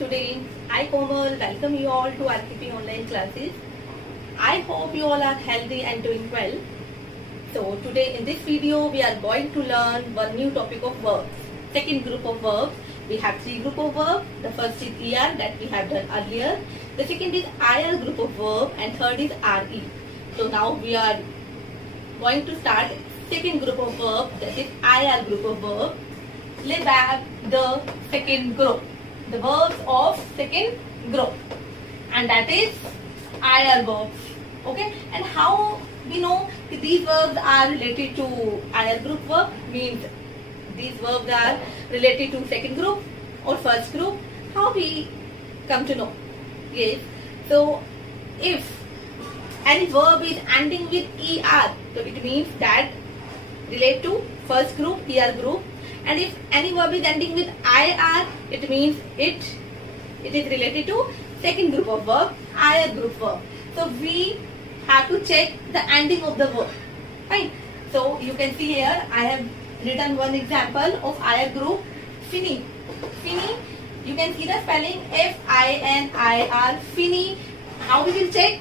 today. I Komal welcome you all to RKP online classes. I hope you all are healthy and doing well. So today in this video we are going to learn one new topic of verbs. Second group of verbs. We have three group of verbs. The first is ER that we have done earlier. The second is IR group of verb and third is RE. So now we are going to start second group of verb, that is IR group of verb. Lay back the second group, the verbs of second group, and that is IR verbs. Okay, and how we know that these verbs are related to IR group verb? Means these verbs are related to second group or first group. How we come to know? Yes, so if any verb is ending with ER, so it means that relate to first group, ER group. And if any verb is ending with IR, it means it is related to second group of verb, IR group verb. So we have to check the ending of the verb. Fine. So you can see here I have written one example of IR group, Fini. Fini, you can see the spelling F-I-N-I-R, Fini. How we will check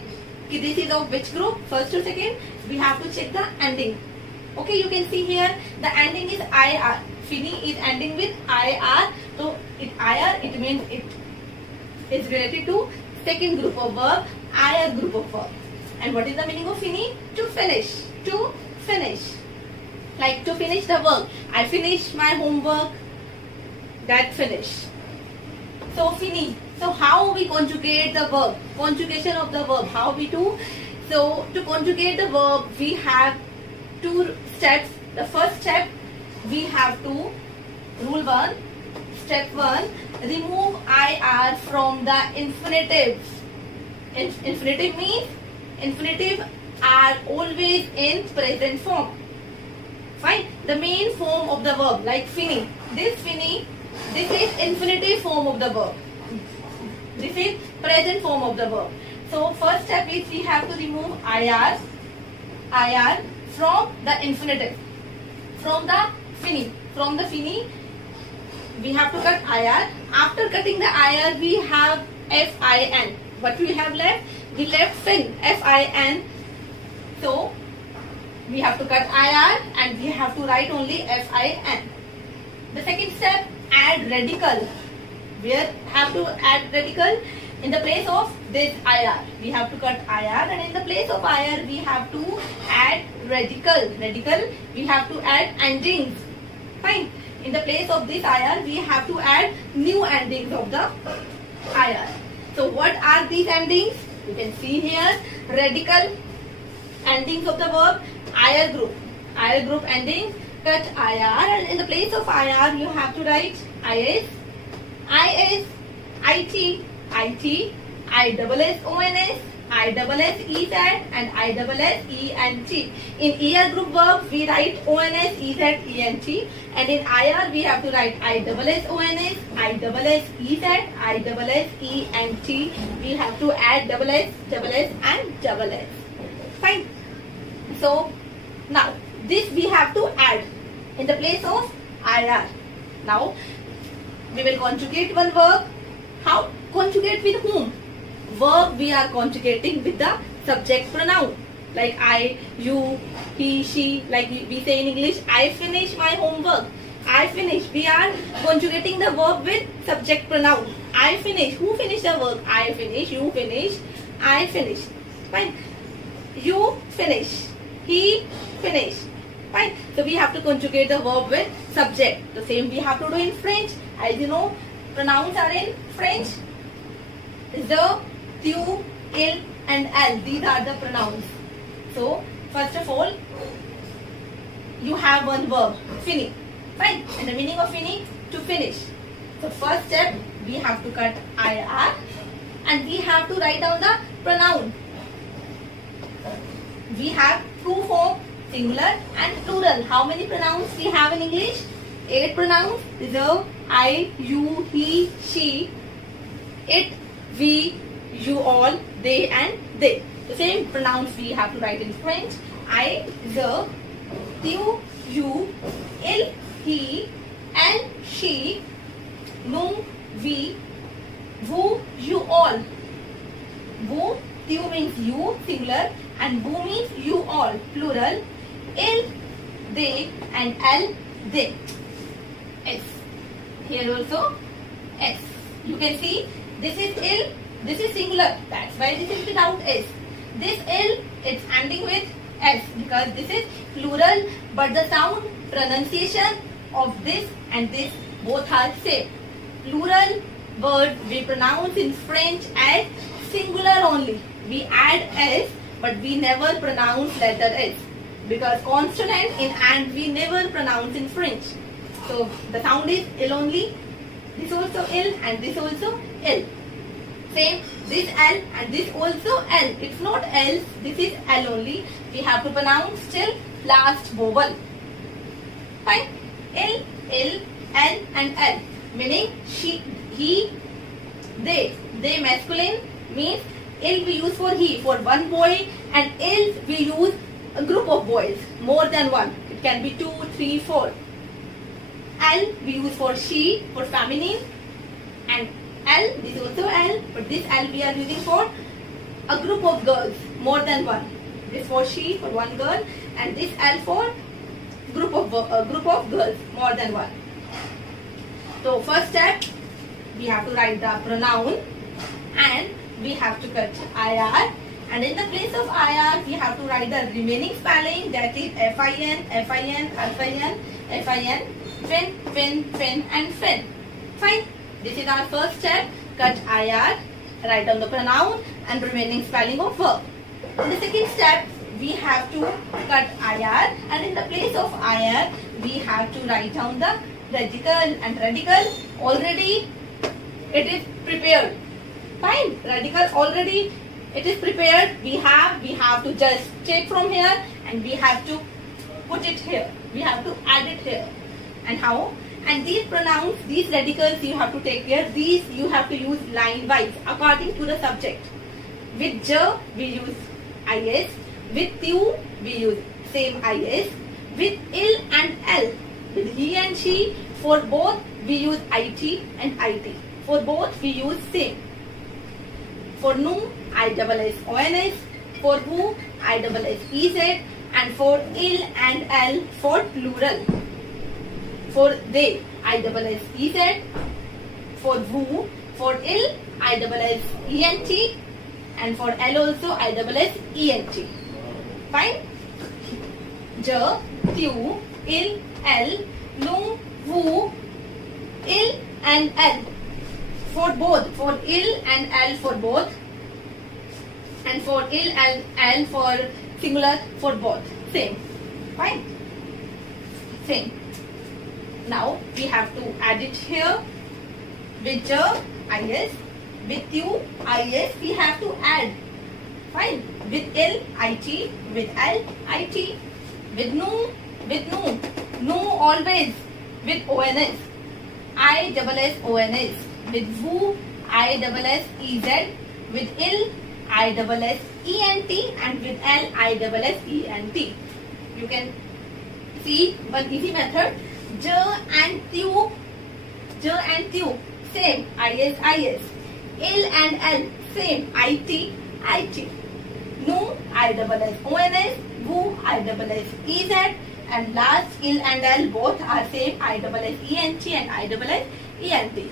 this is of which group, first or second? We have to check the ending. Okay, you can see here the ending is IR. Fini is ending with IR. So IR, it means it is related to second group of verb, IR group of verb. And what is the meaning of Fini? To finish. To finish. Like to finish the work. I finished my homework. That finish. So Fini. So how we conjugate the verb? Conjugation of the verb. How we do? So to conjugate the verb, we have two steps. The first step, we have to rule 1. Step 1, remove IR from the infinitive. Infinitive means infinitive are always in present form. Fine. The main form of the verb, like Fini. This Fini, this is infinitive form of the verb. This is present form of the verb. So first step is we have to remove IR from the infinitive, from the Fini. From the Fini, we have to cut IR. After cutting the IR, we have FIN. What we have left? We left fin, FIN. So we have to cut IR and we have to write only FIN. The second step, add radical. We have to add radical in the place of this IR. We have to cut IR, and in the place of IR, we have to add radical. Radical, we have to add endings. Fine. In the place of this IR, we have to add new endings of the IR. So what are these endings? You can see here, radical endings of the verb, IR group. IR group endings, cut IR, and in the place of IR, you have to write IS, IT, ISSONS, ISSEZ, and ISSENT. In ER group verbs, we write ONS, EZ, ENT, and in IR we have to write ISSONS, ISSEZ, ISSENT. We have to add SS, and SS. Fine. So now this we have to add in the place of IR. Now we will conjugate one verb. How? Conjugate with whom? Verb we are conjugating with the subject pronoun. Like I, you, he, she. Like we say in English, I finish my homework. I finish. We are conjugating the verb with subject pronoun. I finish. Who finished the work? I finish. You finish. I finish. Fine. You finish. He finish. Fine. So we have to conjugate the verb with subject. The same we have to do in French. As you know, pronouns are in French. The, tu, il, and elle. These are the pronouns. So first of all, you have one verb, fini. Fine. And the meaning of fini? To finish. So first step, we have to cut IR and we have to write down the pronoun. We have two forms, singular and plural. How many pronouns we have in English? 8 pronouns. The, I, you, he, she, it, we, you all, they, and they. The same pronouns we have to write in French. I, the, you, il, he, and she, nous, we, Vous, you all. Vous, tu means you, singular, and vous means you all, plural. Il, they, and elle, they. S. Here also S. You can see this is il, this is singular. That's why this is without S. This il, it's ending with S because this is plural, but the sound pronunciation of this and this both are same. Plural word we pronounce in French as singular only. We add S, but we never pronounce letter S because consonant in and we never pronounce in French. So the sound is ill only. This also ill and this also ill. Same, this L and this also L. It's not L, this is L only. We have to pronounce till last vowel. Fine. L, L, L and L. Meaning she, he, they. They masculine means L we use for he, for one boy, and L we use a group of boys, more than one. It can be 2, 3, 4. L we use for she, for feminine, and L, this is also L, but this L we are using for a group of girls, more than one. This for she, for one girl, and this L for group of girls, more than one. So first step, we have to write the pronoun, and we have to cut IR, and in the place of IR, we have to write the remaining spelling, that is FIN, FIN, FIN, FIN, fin, fin, fin, and fin. Fine. This is our first step. Cut IR, write down the pronoun and remaining spelling of verb. In the second step, we have to cut IR, and in the place of IR, we have to write down the radical, and radical already it is prepared. Fine. Radical already it is prepared. We have to just take from here and we have to put it here. We have to add it here. And how? And these pronouns, these radicals you have to take care. These you have to use line wise according to the subject. With J we use IS. With you we use same IS. With ill and L, with he and she, for both we use IT and IT. For both we use same. For nu, ISSONS. For who, ISSEZ. And for ill and L, for plural. For they, ISSEZ. For who, for ill, ISSENT. And for L also, ISSENT. Fine? J, tu, ill, L, nu, who, ill and L. For both, for ill and L for both, and for ill and L for singular for both. Same. Fine. Same. Now we have to add it here. With J, IS. With you, IS. We have to add. Fine. With ill, IT. With L, IT. With nu, nu always. With ONS, ISSONS. With who, ISSEZ. With ill, ISSENT. And with L, ISSENT. You can see one easy method. J and tu, same, IS. Ill and L, same, IT. Nu, ISSONS. Who, ISSEZ. And last, ill and L both are same, ISSENT and ISSENT.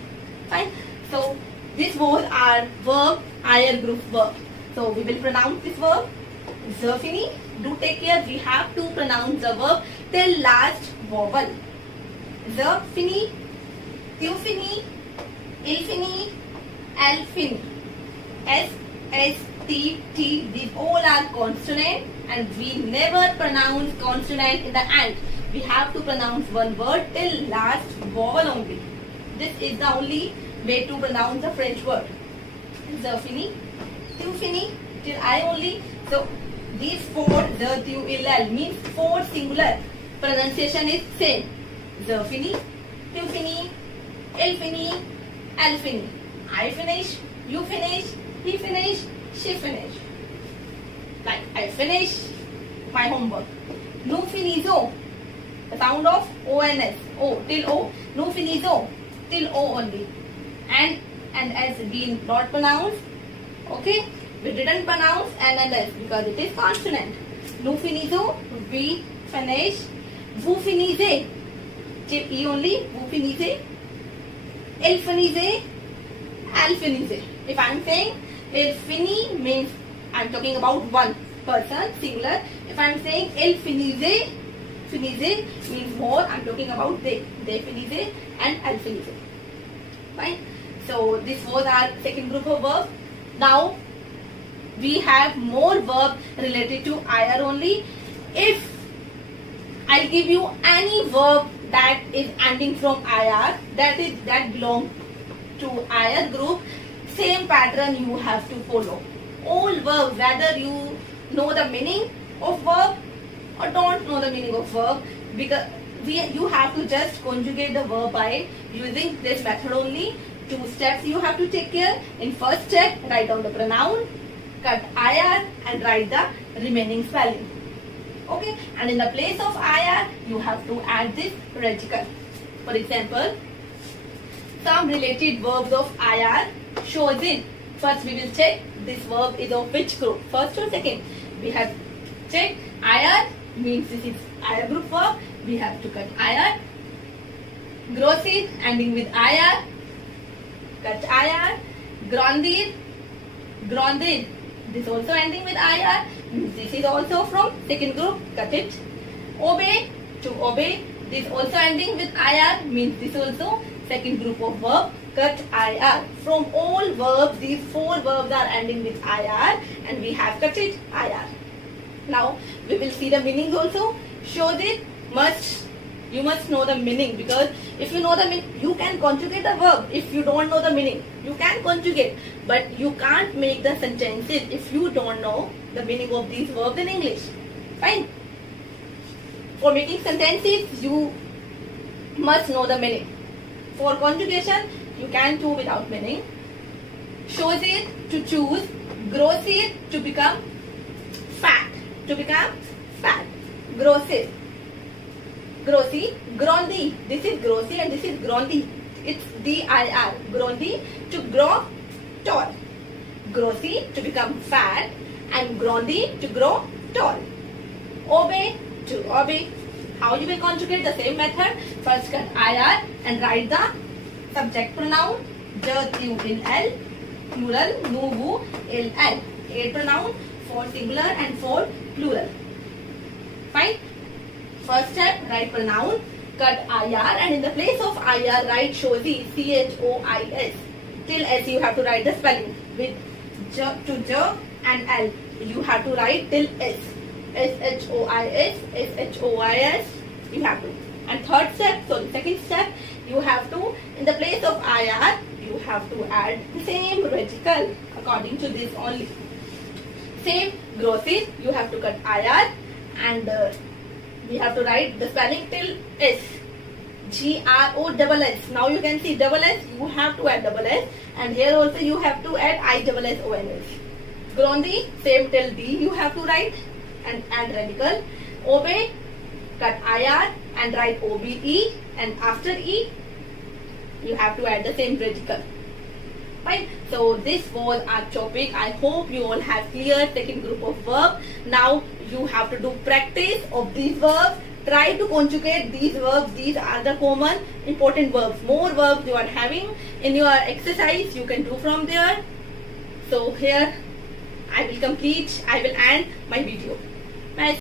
Fine. So this was our verb, IR group verb. So we will pronounce this verb. The fini. Do take care. We have to pronounce the verb till last vowel. The fini, tu fini, il fini, L fini. S, S, T, T. These all are consonant, and we never pronounce consonant in the end. We have to pronounce one word till last vowel only. This is the only way to pronounce the French word. The fini, tu fini, till I only. So these four, the, tu, il, L means four singular. Pronunciation is same. The fini, tu fini, il fini, L fini. I finish, you finish, he finish, she finish. Like I finish my homework. Nu finizo. The sound of ONS. O till O. Nu finizo. Till O only. And and s been not pronounced. Okay, we didn't pronounce n and s because it is consonant. Nu finizo, we finish. Vous finissez, chip e only. Vous finissez. Il finissez, elle finissez. If I am saying il finit means I am talking about one person, singular. If I am saying il finissait, finissait means more. I am talking about they. They finissait and elle finissait. Fine. So this was our second group of verbs. Now we have more verbs related to IR only. If I'll give you any verb that is ending from IR, that belong to IR group, same pattern you have to follow. All verbs, whether you know the meaning of verb or don't know the meaning of verb, because you have to just conjugate the verb by using this method only. 2 steps you have to take care. In first step, write down the pronoun, cut IR and write the remaining spelling. Okay, and in the place of IR, you have to add this radical. For example, some related verbs of IR shows in. First we will check this verb is of which group, first or second. We have checked IR means this is IR group verb. We have to cut IR. Grossit ending with IR, cut IR. Grandir, grandir, this also ending with IR. This is also from second group, cut it. Obey, to obey, this also ending with IR means this also second group of verb, cut IR. From all verbs, these 4 verbs are ending with IR and we have cut it IR. Now we will see the meanings also. Show this, you must know the meaning, because if you know the meaning, you can conjugate the verb. If you don't know the meaning, you can conjugate, but you can't make the sentences if you don't know the meaning of these verbs in English. Fine. For making sentences, you must know the meaning. For conjugation, you can do without meaning. Shows it, to choose. Grows it, to become fat. To become fat. Grows it. Grossi, grondi. This is grossi and this is grondi. It's D-I-R. Grondi, to grow tall. Grossi, to become fat, and grondi, to grow tall. Obey, to obey. How you will conjugate? The same method. First cut IR and write the subject pronoun. Je, you, il, elle. Plural, nu, vous, il, elle. 8 pronoun for singular and for plural. Fine. First step, write pronoun, cut IR, and in the place of IR, write choice, CHOIS. Till S you have to write the spelling. With J to J and L, you have to write till S. SHOIS, SHOIS, you have to. And third step, second step, you have to, in the place of IR, you have to add the same radical according to this only. Same grosses, you have to cut IR and we have to write the spelling till S. GROSS. Now you can see double S, you have to add double S, and here also you have to add ISSONS. Grondi, same till D you have to write and add radical. Obey, cut IR and write OBE, and after E you have to add the same radical. Fine. So this was our topic. I hope you all have clear second group of verb. Now you have to do practice of these verbs. Try to conjugate these verbs. These are the common important verbs. More verbs you are having in your exercise, you can do from there. So here I will end my video.